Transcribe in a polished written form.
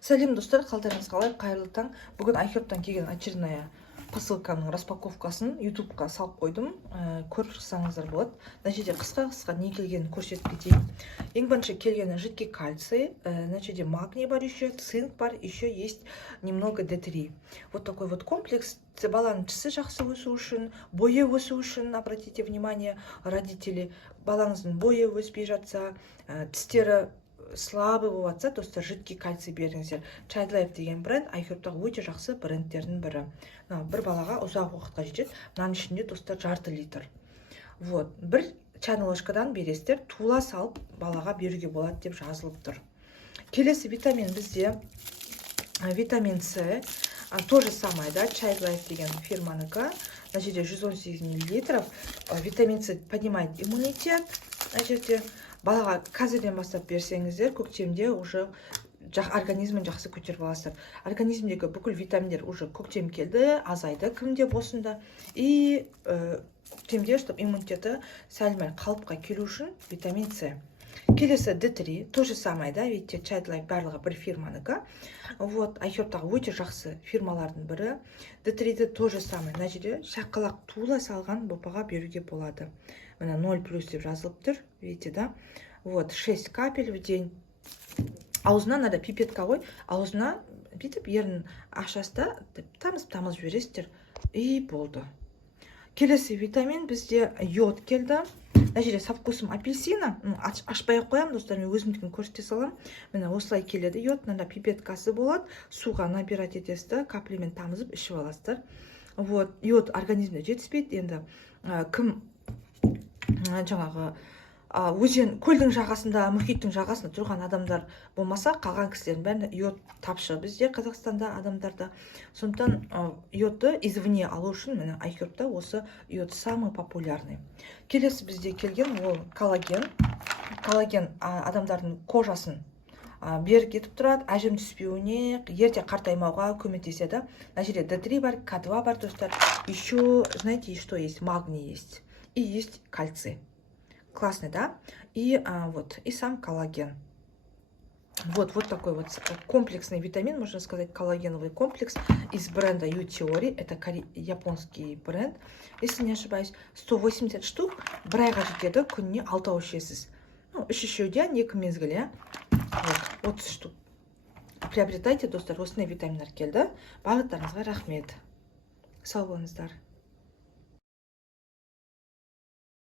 Сәлем достар, қалдарыңыз қалай? Қайырлы таң. Бүгін iHerb-тан келген очередная посылканың распаковкасын ютубқа салып қойдым. Көріп шықсаңыздар болады. Мына жерде қысқа не келгенін көрсетіп кетейін. Ең бірінші келгені жидкий кальций, мына жерде магний бар, еще цинк бар, еще есть немного D3. Вот такой вот комплекс. Баланың тісі жақсы өсу үшін, бойы өсу үшін, обратите внимание, родители, балаңыздың бойы өспей жатса, тістері слабый болып жатса, достар, жидкий кальций беріңіздер. Childlife деген бренд iHerb-тағы өте жақсы брендтердің бірі. Бір балаға ұзақ уақытқа жетеді. Мынаның ішінде, достар, жарты литр. Вот, бір чайный ложкадан бересіздер, тула салып балаға беруге болады деп жазылып тұр. Келесі витамин бізде витамин С. То же самое, да, Childlife деген фирманікі. На жерде 118 мл. Витамин С поднимает иммунитет. На жерде балаға қазірден бастап берсеңіздер, көктемде уже организмін жақсы көтеріп аласыздар. Организмдегі бүкіл витаминдер уже көктем келді, азайды кімде болсында. И көктемде, чтобы иммунитеті сәлмәл қалыпқа келу үшін витамин С. Келесі D3, то же самое, да, видите, Childlife барлығы бір фирманікі. Вот, iHerb-тағы өте жақсы фирмалардың бірі. D3-ді то же самое, мына жерде шаққалақ тула салған бопаға беруге болады. Мына 0+ деп жазылып тұр, видите, да? Вот, 6 капель в день. Аузына надо пипетка ғой, аузына бүйтіп ерін ашасында тамыз жібересіздер. И болды. Келесі витамин бізде йод келді. Мына жерде со вкусом апельсина. Ашпай қоямын, достар, мен өзімдікін көрсете салам. Міне осылай келеді йод, мына пипеткасы болады. Суға набирать етесіздер, каплемен тамызып ішіп аласыздар. Вот, йод организмде жетіспейді. Енді кім жаңағы өзен, көлдің жағасында, мұхиттың жағасында тұрған адамдар болмаса, қалған кісілердің бәрінде йод тапшы бізде Қазақстанда адамдарда. Сондықтан йодты извне алу үшін міне iHerb-та осы йод самый популярный. Келесі бізде келген ол коллаген. Коллаген адамдардың кожасын берік етіп тұрады, әжім түспеуіне, ерте қартаймауға көмектеседі. Мына жерде D3 бар, K2 бар, достар. Еще, знаете, что есть? Магний есть. И есть кальций. Классный, да? И вот, и сам коллаген. Вот такой вот комплексный витамин, можно сказать, коллагеновый комплекс из бренда U-Theory. Это японский бренд, если не ошибаюсь. 180 штук. Бір айға жетеді, күніне 6 ішесіз. Ну, үшеуде 2 мезгіл, вот 30 штук. Приобретайте, достар, осындай витаминдар келді. Барлықтарыңызға рахмет. Сау болыңыздар.